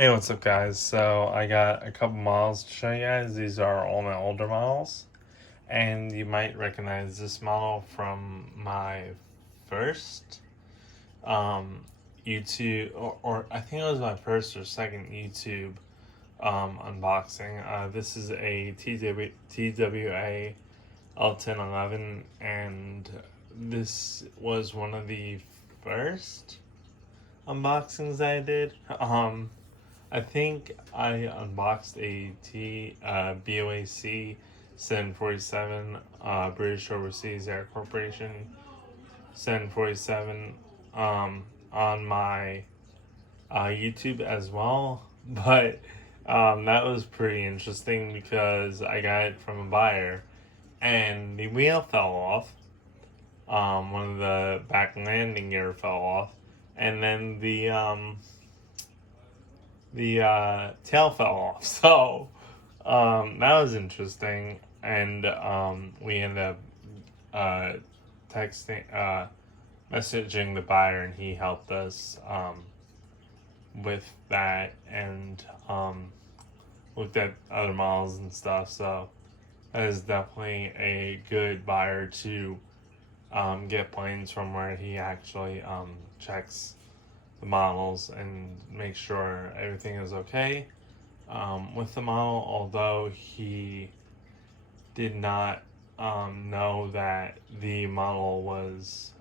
Hey, what's up, guys? So, I got a couple models to show you guys. These are all my older models, and you might recognize this model from my first YouTube, or I think it was my first or second YouTube unboxing. This is a TWA L1011, and this was one of the first unboxings I did. I think I unboxed a BOAC 747 British Overseas Air Corporation 747 on my YouTube as well, but that was pretty interesting because I got it from a buyer and the wheel fell off. One of the back landing gear fell off, and then the tail fell off. So that was interesting, and we ended up uh, texting, messaging the buyer, and he helped us with that, and looked at other models and stuff. So that is definitely a good buyer to get planes from, where he actually checks the models and make sure everything is okay with the model, although he did not know that the model was